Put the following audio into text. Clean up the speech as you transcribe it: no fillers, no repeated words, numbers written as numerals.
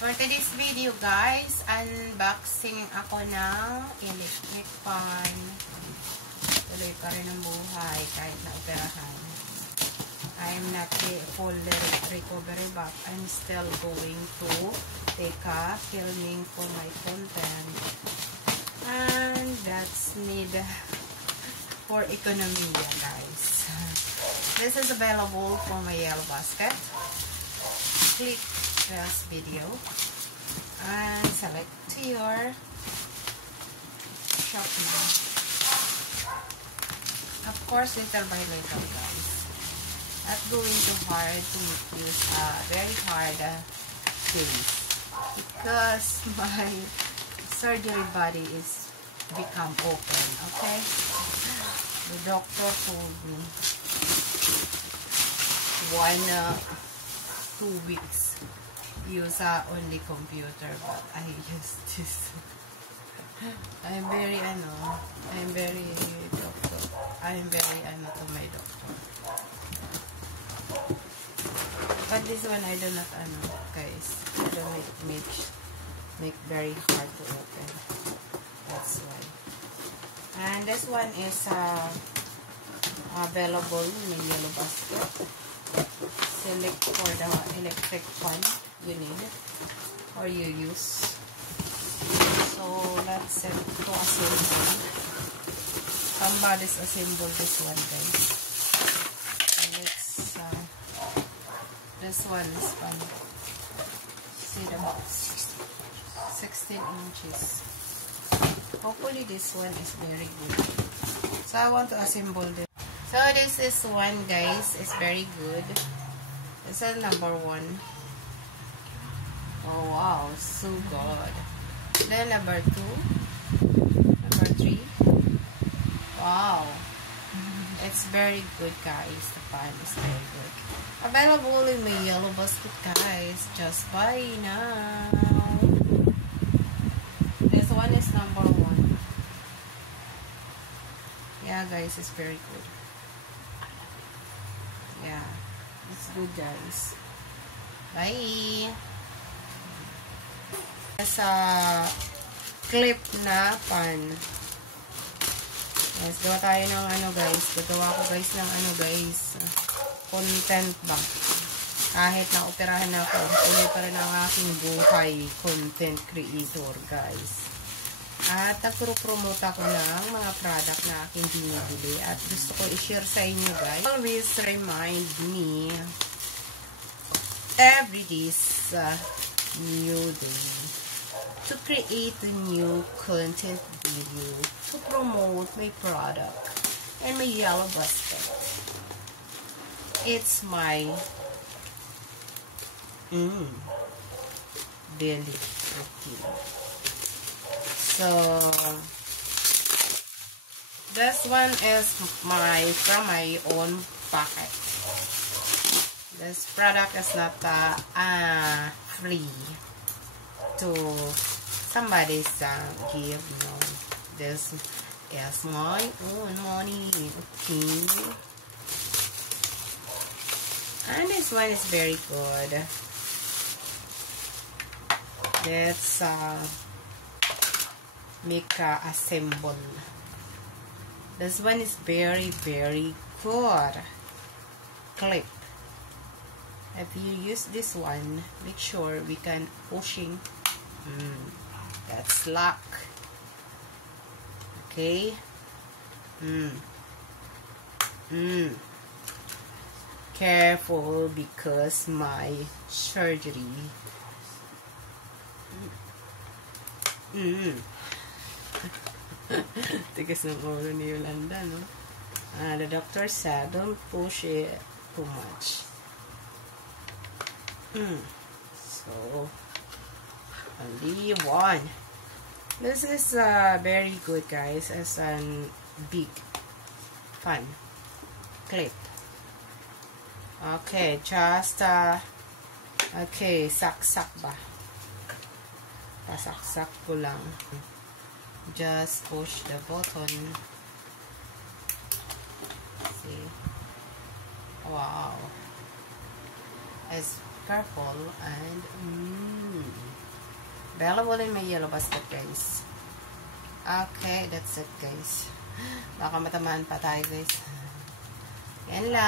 For today's video guys, unboxing ako ng electric fan. Tuloy pa rin ang buhay kahit na operahan. I'm not full recovery but I'm still going to take a filming for my content. And that's need for economia guys. This is available for my yellow basket. Click this video and select to your shop now. Of course, little by little guys. Not going too hard to use very hard things because my surgery body is become open. Okay, the doctor told me 2 weeks use only computer, but I use this. I'm very doctor. I'm very to my doctor. But this one I do not guys. I don't make very hard to open. That's why. And this one is available in yellow basket. Select for the electric fan you need or you use. So let's set to assemble. Somebody's assemble this one guys. And let's this one is fun. See the box, 16 inches. Hopefully this one is very good. So I want to assemble this. So this is one guys, is very good. This is number 1. Oh wow, so good. Then number 2, number 3. Wow, it's very good guys. The pan is very good. Available in my yellow basket guys. Just buy now. This one is number 1. Yeah guys, it's very good. Yeah, it's good guys. Bye. Sa clip na pan. Yes, gawa tayo ng guys. Gagawa ko guys ng guys. Content ba? Kahit na operahan ako, tuloy pa rin ang aking buhay. Content creator guys. At nagpro-promote ako ng mga product na aking binibili. At gusto ko i-share sa inyo guys. Always remind me every day's new day to create a new content video to promote my product and my yellow basket. It's my daily routine. So this one is from my own pocket. This product is not free to somebody's give. No, this is my own money. Okay, and this one is very good. Let's make assemble. This one is very good. Clip. If you use this one, make sure we can pushing. That's lock. Okay. Careful because my surgery. Tigas ng ulo ni Yolanda, no? The doctor said, don't push it too much. So, only one. This is very good, guys, as a big fan clip. Okay, just okay, sak-sak ba? Pasaksak ko lang. Just push the button. See? Wow. It's purple and Available in my yellow basket, guys. Okay, that's it, guys. Baka matamaan pa tayo, guys. Yan lang.